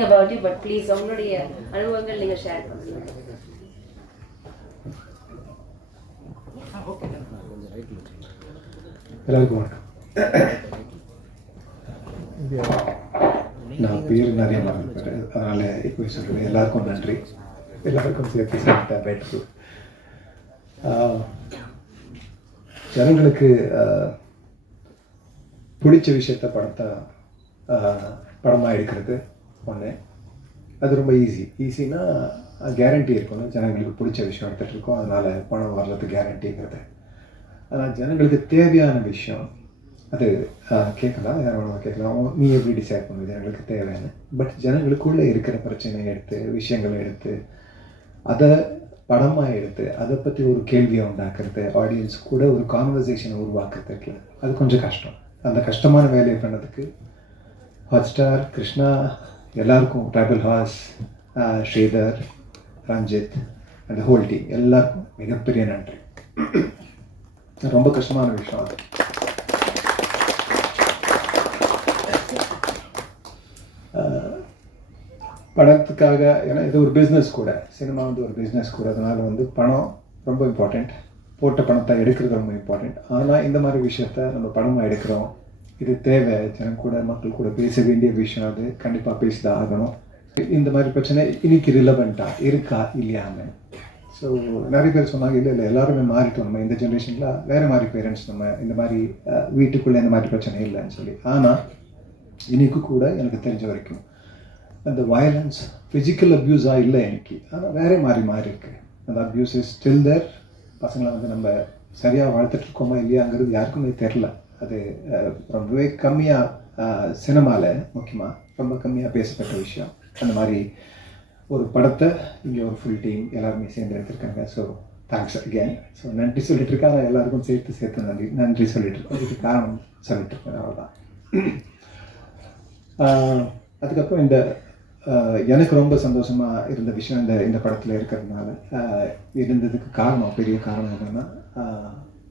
about you, but please உங்களுடைய அனுபவங்கள் நீங்க ஷேர் பண்ணுங்க. எல்லாருக்கும் வணக்கம். நான் பேர் நிறைய மறந்துட்டேன், அதனால இப்போ சொல்றேன். எல்லாருக்கும் நன்றி. எல்லாருக்கும் சேர்த்து சொல்லிட்டேன் பெட்டர். ஜனங்களுக்கு பிடிச்ச விஷயத்த படமாக எடுக்கிறது ஒன்று. அது ரொம்ப ஈஸினா கேரண்டி இருக்கணும். ஜனங்களுக்கு பிடிச்ச விஷயம் எடுத்துகிட்டு இருக்கோம், அதனால் பணம் வர்றது கேரண்டிங்கிறது. ஆனால் ஜனங்களுக்கு தேவையான விஷயம் அது கேட்கலாம், யார் வேணாலும் கேட்கலாம். நீ எப்படி டிசைட் பண்ணுவது ஜனங்களுக்கு தேவையான. பட் ஜனங்களுக்குள்ளே இருக்கிற பிரச்சனையை எடுத்து, விஷயங்களை எடுத்து, அதை படமாக எடுத்து, அதை பற்றி ஒரு கேள்வியை உண்டாக்குறது, ஆடியன்ஸ் கூட ஒரு கான்வர்சேஷனை உருவாக்குறதுக்கு அது கொஞ்சம் கஷ்டம். அந்த கஷ்டமான வேலையை பண்ணதுக்கு ஹாட்ஸ்டார், கிருஷ்ணா, எல்லாருக்கும், ட்ரைபல் ஹார்ஸ், ஸ்ரீதர், ரஞ்சித் அந்த ஹோல் டீம் எல்லாருக்கும் மிகப்பெரிய நன்றி. ரொம்ப கஷ்டமான விஷயம் அது. படத்துக்காக, ஏன்னா இது ஒரு பிஸ்னஸ் கூட, சினிமா ஒரு பிஸ்னஸ் கூட, அதனால் பணம் ரொம்ப இம்பார்ட்டண்ட், போட்ட பணத்தை எடுக்கிறது ரொம்ப இம்பார்ட்டண்ட். ஆனால் இந்த மாதிரி விஷயத்த நம்ம படமாக எடுக்கிறோம், இது தேவை, ஜனம் கூட மக்கள் கூட பேச வேண்டிய விஷயம், அது கண்டிப்பாக பேசிதான் ஆகணும். இந்த மாதிரி பிரச்சனை இன்னைக்கு ரிலவெண்ட்டாக இருக்கா இல்லையான்னு. ஸோ நிறைய பேர் சொன்னாங்க, இல்லை எல்லாருமே மாறிட்டோம், நம்ம இந்த ஜென்ரேஷனில் வேறு மாதிரி பேரண்ட்ஸ், நம்ம இந்த மாதிரி வீட்டுக்குள்ளே இந்த மாதிரி பிரச்சனை இல்லைன்னு சொல்லி. ஆனால் இன்னைக்கு கூட எனக்கு தெரிஞ்ச வரைக்கும் அந்த வயலன்ஸ் ஃபிசிக்கல் அப்யூஸாக இல்லை இன்னைக்கு, ஆனால் வேறு மாறி இருக்குது. அந்த அப்யூஸ் இஸ் ஸ்டில் தேர். பசங்களை நம்ம சரியாக வளர்த்துட்ருக்கோமா இல்லையாங்கிறது யாருக்குமே தெரில. அது ரொம்பவே கம்மியாக சினிமாவில் முக்கியமாக ரொம்ப கம்மியாக பேசப்பட்ட விஷயம். அந்த மாதிரி ஒரு படத்தை இங்கே ஒரு ஃபுல் டீம் எல்லாருமே சேர்ந்து எடுத்திருக்காங்க. So thanks again. ஸோ நன்றி சொல்லிட்டு இருக்காங்க, எல்லாருக்கும் சேர்த்து நன்றி சொல்லிட்டு இருக்கோம். இதுக்கு காரணம் சொல்லிட்டு இருக்கேன், அவ்வளோதான். அதுக்கப்புறம் இந்த எனக்கு ரொம்ப சந்தோஷமாக இருந்த விஷயம் இந்த படத்தில் இருக்கிறதுனால இருந்ததுக்கு காரணம், பெரிய காரணம் என்னென்னா,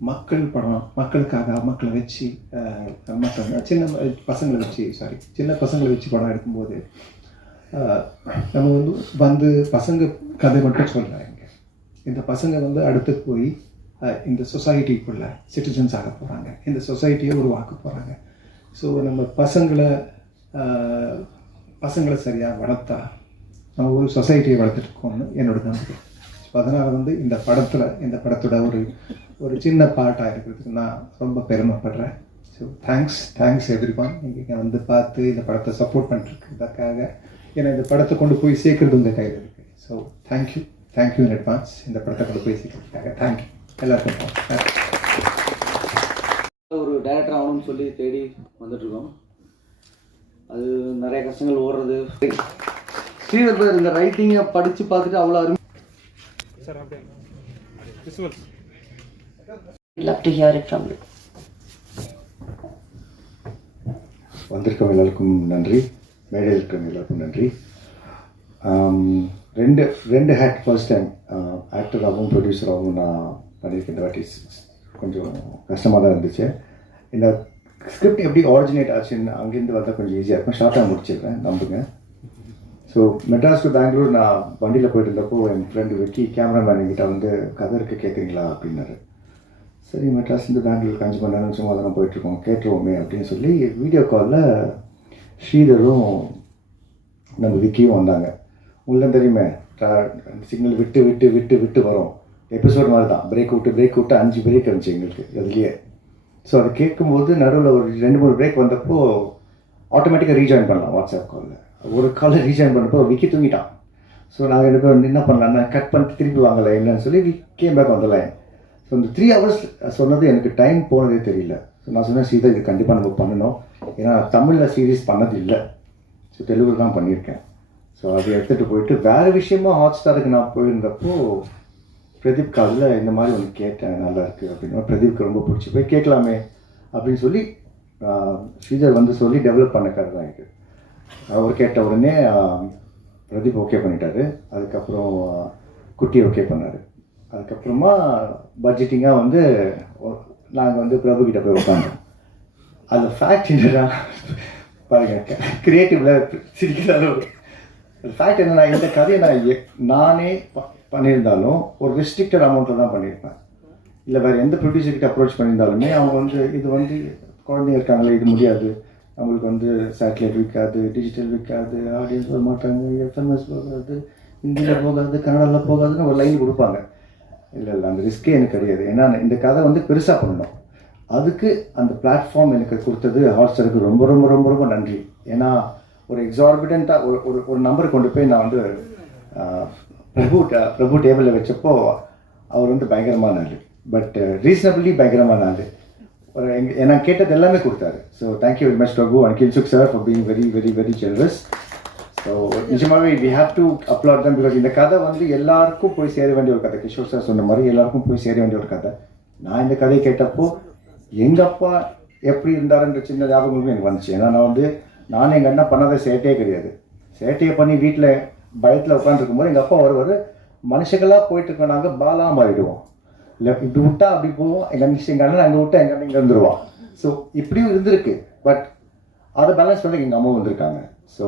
மக்கள் படம், மக்களுக்காக மக்களை வச்சு, சின்ன பசங்களை வச்சு படம் எடுக்கும்போது நம்ம பசங்க கதை மட்டும் சொல்கிறாங்க. இந்த பசங்க அடுத்து போய் இந்த சொசைட்டிக்குள்ளே சிட்டிசன்ஸ் ஆக போகிறாங்க, இந்த சொசைட்டியை உருவாக்க போகிறாங்க. ஸோ நம்ம பசங்களை சரியாக வளர்த்தா நம்ம ஒரு சொசைட்டியை வளர்த்துட்ருக்கோம்னு என்னோட நம்பிக்கை. ஸோ அதனால் இந்த படத்தோட ஒரு சின்ன பார்ட்டாக இருக்கிறதுக்கு நான் ரொம்ப பெருமைப்படுறேன். So thanks everyone. நீங்கள் பார்த்து இந்த படத்தை சப்போர்ட் பண்ணிட்டுருக்கிறதுக்காக. ஏன்னா இந்த படத்தை கொண்டு போய் சேர்க்குறது உங்கள் கையில் இருக்குது. ஸோ தேங்க்யூ இன் அட்வான்ஸ் இந்த படத்தை கொண்டு போய் சேர்க்கறதுக்காக. தேங்க்யூ எல்லாருக்கும். ஒரு டைரக்டர் ஆகணும்னு சொல்லி தேடி வந்துட்டுருக்கோம். அது நிறைய கஷ்டங்கள் ஓடுறது. ஸ்ரீதர் பேர் இந்த ரைட்டிங்கை படித்து பார்த்துட்டு அவ்வளோ அருமை. Love to hear it from you. வந்திருக்கவங்க எல்லாருக்கும் நன்றி, மேடையில் இருக்கிறவங்க எல்லாருக்கும் நன்றி. ரெண்டு ஹேட் ஃபர்ஸ்ட் டைம் ஆக்டராகவும் ப்ரொடியூசராகவும் நான் பண்ணியிருக்கேன். இந்த வாட்டி கொஞ்சம் கஷ்டமாக தான் இருந்துச்சு. இந்த ஸ்கிரிப்ட் எப்படி ஆரிஜினேட் ஆச்சுன்னு அங்கேருந்து வந்தால் கொஞ்சம் ஈஸியாக இருக்கும். ஷார்ட்டாக முடிச்சிருக்கேன், நம்புங்க. ஸோ மெட்ராஸ் டு பெங்களூர் நான் வண்டியில் போயிட்டு இருந்தப்போ என் ஃப்ரெண்டு விக்கி கேமராமேன் என்கிட்ட கதை இருக்க கேட்குறீங்களா அப்படின்னாரு. சரி, மெட்ராஸ்லேருந்து பெங்களூருக்கு 5 மணி நேரம் சும்மா தானே போயிட்டுருக்கோம், கேட்டுருவோமே அப்படின்னு சொல்லி வீடியோ காலில் ஸ்ரீதரும் நம்ம விக்கியும் வந்தாங்க. உங்களுக்கு தெரியுமே, சிக்னல் விட்டு வரும், எபிசோட் மாதிரி தான், பிரேக் விட்டு 5 பிரேக் இருந்துச்சு எங்களுக்கு அதுலேயே. ஸோ அதை கேட்கும்போது நடுவில் ஒரு 2-3 பிரேக் வந்தப்போ ஆட்டோமேட்டிக்காக ரீஜாயின் பண்ணலாம் வாட்ஸ்அப் காலில். ஒரு காலில் ரீஜாயின் பண்ணப்போ விக்கி தூங்கிட்டான். ஸோ நாங்கள் 2 பேரும் என்ன பண்ணலான்னா கட் பண்ணிட்டு திருப்பி வாங்கலை என்னன்னு சொல்லி கேம் பேக் வந்துடலாம். ஸோ இந்த 3 hours சொன்னது எனக்கு டைம் போனதே தெரியல. ஸோ நான் சொன்னேன், சீதா இது கண்டிப்பாக நம்ம பண்ணணும். ஏன்னா தமிழில் சீரீஸ் பண்ணது இல்லை, ஸோ தெலுங்கு தான் பண்ணியிருக்கேன். ஸோ அதை எடுத்துகிட்டு போயிட்டு வேறு விஷயமா ஹாட்ஸ்டாருக்கு நான் போயிருந்தப்போ பிரதீப் காலில் இந்த மாதிரி ஒன்று கேட்டேன், நல்லா இருக்குது அப்படின்னு. பிரதீப்க்கு ரொம்ப பிடிச்சி போய் கேட்கலாமே அப்படின்னு சொல்லி ஸ்ரீதர் சொல்லி டெவலப் பண்ண கதை தான் இது. அவர் கேட்ட உடனே பிரதீப் ஓகே பண்ணிட்டாரு. அதுக்கப்புறம் குட்டி ஓகே பண்ணார். அதுக்கப்புறமா பட்ஜெட்டிங்காக நாங்கள் பிரபுக்கிட்ட போய் உட்காந்தோம். அந்த ஃபேக்ட் என்னன்னா பாருங்க, கிரியேட்டிவ்ல சிரிக்கிறாரு. ஃபேக்ட் என்னன்னா இந்த கதையை நானே பண்ணியிருந்தாலும் ஒரு ரெஸ்ட்ரிக்டட் அமௌண்ட்டில் தான் பண்ணியிருப்பேன். இல்லை வேறு எந்த ப்ரொடியூசர்கிட்ட அப்ரோச் பண்ணியிருந்தாலுமே அவங்க வந்து இது வந்து குழந்தைங்க இருக்காங்களே இது முடியாது, நம்மளுக்கு வந்து சேட்டலைட் விற்காது, டிஜிட்டல் விற்காது, ஆடியன்ஸ் வர மாட்டாங்க, எஃப்எம்எஸ் போகாது, ஹிந்தியில் போகாது, கன்னடாவில் போகாதுன்னு ஒரு லைன் கொடுப்பாங்க. இல்லை அந்த ரிஸ்க்கே எனக்கு கிடையாது. ஏன்னா இந்த கதை வந்து பெருசாக பண்ணணும். அதுக்கு அந்த பிளாட்ஃபார்ம் எனக்கு கொடுத்தது ஹாட்ஸ்டாருக்கு ரொம்ப ரொம்ப ரொம்ப ரொம்ப நன்றி. ஏன்னா ஒரு எக்ஸார்பிடண்ட்டாக ஒரு நம்பர் கொண்டு போய் நான் வந்து பிரபு டேபிளில் வச்சப்போ அவர் வந்து பயங்கரமான ஆள், பட் ரீசனபிளி பயங்கரமான ஆள். நான் கேட்டது எல்லாமே கொடுத்தாரு. So thank you very much Prabhu and கில்சுக் sir for being very very very generous. So நிஜமாகவே we have to applaud them because இந்த கதை வந்து எல்லாருக்கும் போய் சேர வேண்டிய ஒரு கதை. கிஷோர் சார் சொன்ன மாதிரி எல்லாருக்கும் போய் சேர வேண்டிய ஒரு கதை. நான் இந்த கதையை கேட்டப்போ எங்கள் அப்பா எப்படி இருந்தாருன்ற சின்ன ஞாபகங்களும் எனக்கு வந்துச்சு. ஏன்னா நான் எங்கள் அண்ணா பண்ணாத சேட்டையே கிடையாது. சேட்டையை பண்ணி வீட்டில் பயத்தில் உட்காந்துருக்கும் போது எங்கள் அப்பா வருவார், மனுஷங்களாக போயிட்டு இருக்கோம், நாங்கள் பாலாக மாறிடுவோம். இல்லை இப்படி விட்டா அப்படி போவோம், எங்கள் அண்ணன் அங்கே விட்டா எங்கள் அண்ணன் இங்கே வந்துடுவான். ஸோ இப்படியும் இருந்திருக்கு. பட் அதை பேலன்ஸ் பண்ண எங்கள் அம்மா வந்திருக்காங்க. ஸோ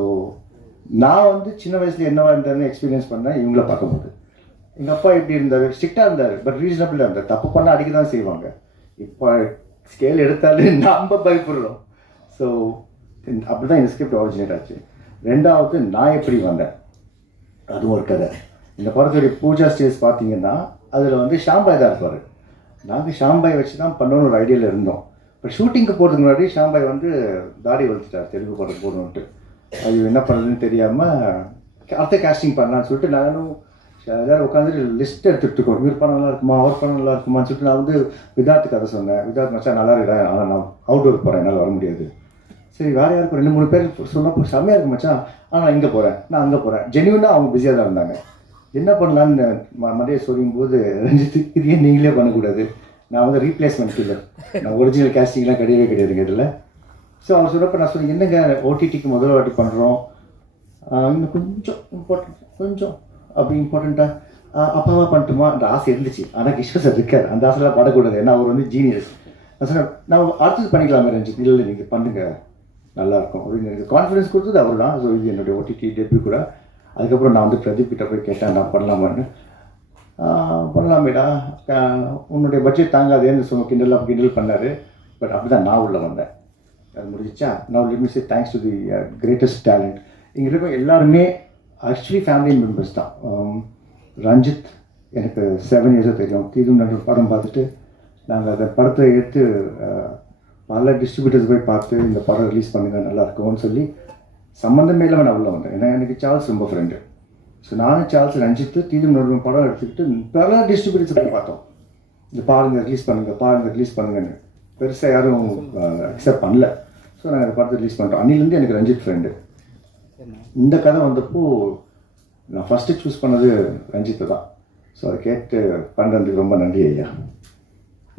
நான் வந்து சின்ன வயசில் என்னவா இருந்தேன்னு எக்ஸ்பீரியன்ஸ் பண்ணேன் இவங்கள பார்க்கும்போது. எங்கள் அப்பா எப்படி இருந்தார், ஸ்ட்ரிக்டாக இருந்தார், பட் ரீசனபிளாக இருந்தார். தப்பு பண்ணால் அடிக்க தான் செய்வாங்க. இப்போ ஸ்கேல் எடுத்தாலே நம்ம பயப்படுறோம். ஸோ அப்படி தான் இந்த ஸ்கிரிப்ட் ஆரிஜினேட் ஆச்சு. ரெண்டாவது நான் எப்படி வந்தேன், அதுவும் ஒரு கதை. இந்த படத்துடைய பூஜா ஸ்டேஜ் பார்த்தீங்கன்னா அதில் வந்து ஷாம்பாய் தான் இருப்பார். நாங்கள் ஷாம்பாய் வச்சு தான் பண்ணணும்னு ஒரு ஐடியாவில் இருந்தோம். இப்போ ஷூட்டிங்க்கு போகிறதுக்கு முன்னாடி ஷாம்பாய் வந்து தாடி வளர்த்துட்டார் தெலுங்கு படத்துக்கு போகணுன்ட்டு. அது என்ன பண்ணுறதுன்னு தெரியாமல் அடுத்த கேஸ்டிங் பண்ணலான்னு சொல்லிட்டு நானும் எல்லோரும் உட்காந்து லிஸ்ட் எடுத்துகிட்டு இருக்கோம். இவர் படம் நல்லா இருக்குமா, அவர் படம் நல்லா இருக்குமான்னு சொல்லிட்டு நான் வந்து விதார்த்து கதை சொன்னேன். விதார்த் மச்சா நல்லா இருக்கிறேன், ஆனால் நான் அவுட்டோர் போகிறேன், என்னால் வர முடியாது. சரி வேறு யாருக்கும் 2-3 பேர் சொன்னப்போ செம்மையாக இருக்கு மச்சான், ஆனால் நான் இங்கே போகிறேன், நான் அங்கே போகிறேன். ஜென்யூனாக அவங்க பிஸியாக தான் இருந்தாங்க. என்ன பண்ணலான்னு மறைய சொல்லும் போது ரஞ்சித் இது ஏன் நீங்களே பண்ணக்கூடாது, நான் வந்து ரீப்ளேஸ்மெண்ட் இல்லை, நான் ஒரிஜினல் கேஸ்டிங்லாம் கிடையவே கிடையாதுங்க இதில். ஸோ அவங்க சொல்கிறப்ப நான் சொன்னேன் என்னங்க ஓடிடிக்கு முதல் வாட்டி பண்ணுறோம், இன்னும் கொஞ்சம் இம்பார்ட்டன்ட், கொஞ்சம் அப்படி இம்பார்ட்டண்ட்டாக அப்பாவா பண்ணட்டுமா அந்த ஆசை இருந்துச்சு. ஆனால் கிஷோர் சார் இருக்கார், அந்த ஆசைலாம் படக்கூடாது, ஏன்னா அவர் வந்து ஜீனியஸ். நான் சொன்னேன் நான் அடுத்தது பண்ணிக்கலாமே ரஞ்சித், இல்லை நீங்கள் பண்ணுங்க நல்லாயிருக்கும் அப்படின்னு எனக்கு கான்ஃபிடன்ஸ் கொடுத்தது அவர் தான். ஸோ இது என்னுடைய ஓடிடி டெபியூ கூட. அதுக்கப்புறம் நான் வந்து பிரதீப் கிட்ட போய் கேட்டேன் நான் பண்ணலாமான்னு. பண்ணலாமேடா, உன்னுடைய பட்ஜெட் தாங்காதேன்னு கிண்டல் பண்ணார். பட் அப்படி தான் நான் உள்ளே வந்தேன். அது முடிஞ்சிச்சா. நான் let me say thanks to the greatest talent. இங்கே இருக்க எல்லாருமே ஆக்சுவலி ஃபேமிலி மெம்பர்ஸ் தான். ரஞ்சித் எனக்கு 7 இயர்ஸாக தெரியும். தீதும் நன்று படம் பார்த்துட்டு நாங்கள் அந்த படத்தை எடுத்து பல டிஸ்ட்ரிபியூட்டர்ஸ் போய் பார்த்து இந்த படம் ரிலீஸ் பண்ணுங்கள் நல்லாயிருக்கும்னு சொல்லி சம்மந்தமே இல்லாமல் நான் உள்ளே வந்தேன். ஏன்னா எனக்கு சார்ல்ஸ் ரொம்ப ஃப்ரெண்டு. ஸோ நானும் சார்ல்ஸ் ரஞ்சித்து தீதும் நன்று படம் எடுத்துக்கிட்டு பல டிஸ்ட்ரிபியூட்டர்ஸ் போய் பார்த்தோம். இந்த பாருங்கள் ரிலீஸ் பண்ணுங்கன்னு. பெருசாக யாரும் அக்செப்ட் பண்ணல. ஸோ நாங்கள் அந்த படத்தை ரிலீஸ் பண்ணுறோம். அன்னிலேருந்து எனக்கு ரஞ்சித் ஃப்ரெண்டு. இந்த கதை வந்தப்போ நான் ஃபஸ்ட்டு சூஸ் பண்ணது ரஞ்சித்தை தான். ஸோ அதை கேட்டு பண்ணுறதுக்கு ரொம்ப நன்றி ஐயா.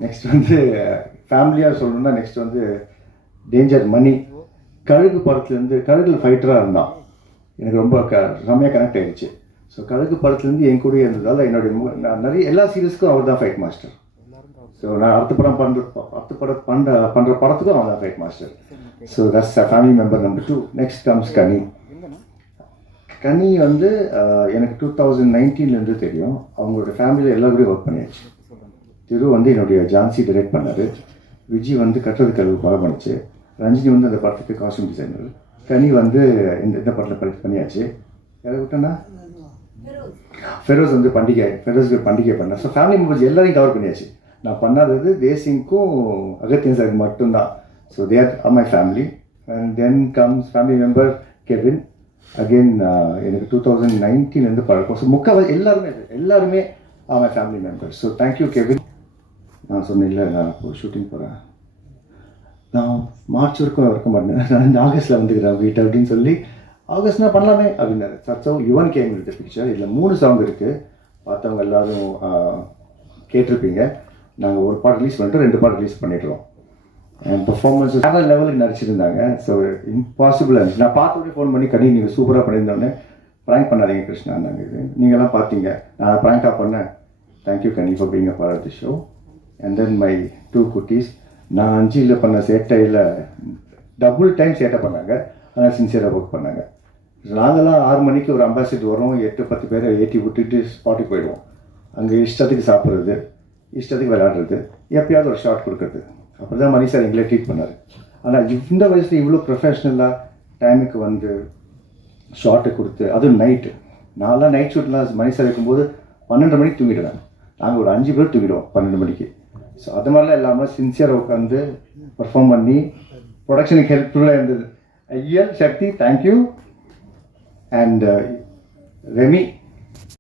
நெக்ஸ்ட் வந்து ஃபேமிலியாக சொல்லணுன்னா நெக்ஸ்ட் வந்து டேஞ்சர் மணி. கழுகு படத்துலேருந்து கழுகுல ஃபைட்டராக இருந்தான். எனக்கு ரொம்ப செம்மையாக கனெக்ட் ஆகிடுச்சு. ஸோ கழுகு படத்துலேருந்து என் கூட இருந்ததால் நான் நிறைய எல்லா சீரியஸுக்கும் அவர் தான் ஃபைட் மாஸ்டர். ஸோ நான் அடுத்த படம் பண்ணுற படத்துக்கும் அவன் தான் fight master. So that's family member number 2. Next comes கனி. கனி வந்து எனக்கு 2019 தெரியும். அவங்களோட ஃபேமிலியில் எல்லாருமே ஒர்க் பண்ணியாச்சு. திரு வந்து என்னுடைய ஜான்சி டைரக்ட் பண்ணார். விஜய் வந்து கட்டுறது கழுவு படம் பண்ணிச்சு. ரஞ்சினி வந்து அந்த படத்துக்கு காஸ்டியூம் டிசைனர். கனி வந்து இந்த படத்தில் பண்ணியாச்சு. யாரை விட்டேன்னா ஃபெரோஸ் வந்து ஃபெரோஸ்க்கு பண்டிகை பண்ணேன். ஸோ ஃபேமிலி மெம்பர்ஸ் எல்லாரையும் கவர் பண்ணியாச்சு. நான் பண்ணாதது தேசிங்க்கும் அகத்தியன் சாருக்கு மட்டும்தான். So there are my family. And then comes family member Kevin. Again எனக்கு 2019 பழக்கம். ஸோ எல்லாருமே are my family members. So thank you Kevin. நான் சொன்னேன் இல்லை நான் இப்போ ஷூட்டிங் போகிறேன், நான் மார்ச் வரைக்கும் இருக்க மாட்டேன், நான் இந்த ஆகஸ்ட்டில் வந்துக்கிறேன் வீட்டை அப்படின்னு சொல்லி ஆகஸ்ட்னா பண்ணலாமே அப்படின்னாரு. ஸோ யுவன் கேம் இருக்க பிக்சர். இதில் 3 சாங் இருக்குது. பார்த்தவங்க எல்லோரும் கேட்டிருப்பீங்க. நாங்கள் ஒரு பாட்டு ரிலீஸ் பண்ணிட்டு 2 பாட்டு ரிலீஸ் பண்ணிடுறோம். அண்ட் பர்ஃபார்மன்ஸ் வேறு லெவலுக்கு நடிச்சிருந்தாங்க. ஸோ இம்பாசிபிளாக இருந்துச்சு. நான் பார்த்தோடனே ஃபோன் பண்ணி கனி நீங்கள் சூப்பராக பண்ணியிருந்தோடனே ப்ராங்க் பண்ணாதீங்க கிருஷ்ணா நாங்கள் இது நீங்கள்லாம் பார்த்தீங்க, நான் ப்ராங்காக பண்ணேன். Thank you Kani for being a part of the show. And then my 2 குட்டீஸ். நான் 5 பண்ண சேட்டையில் டபுள் டைம் சேட்டை பண்ணாங்க, ஆனால் சின்சியராக ஒர்க் பண்ணாங்க. நாங்கள்லாம் 6 மணிக்கு ஒரு அம்பாசிடர் வரோம், 8-10 பேரை ஏற்றி விட்டுட்டு ஸ்பாட்டுக்கு போயிடுவோம். அங்கே இஷ்டத்துக்கு சாப்பிட்றது, இஷ்டத்துக்கு விளையாடுறது, எப்பயாவது ஒரு ஷார்ட் கொடுக்குறது. அப்படி தான் மணி சார் எங்களை ட்ரீட் பண்ணார். ஆனால் இந்த வயசில் இவ்வளோ ப்ரொஃபஷ்னலாக டைமுக்கு வந்து ஷார்ட்டை கொடுத்து, அதுவும் நைட்டு. நான்லாம் நைட் ஷூட்லாம் மணி சார் இருக்கும்போது 12 மணிக்கு தூங்கிடுவேன். நாங்கள் ஒரு 5 பேர் தூங்கிடுவோம் 12 மணிக்கு. ஸோ அது மாதிரிலாம் இல்லாமல் சின்சியராக உட்காந்து பர்ஃபார்ம் பண்ணி ப்ரொடக்ஷனுக்கு ஹெல்ப்ஃபுல்லாக இருந்தது. ஐயர், சக்தி, தேங்க்யூ. அண்ட் ரெமி,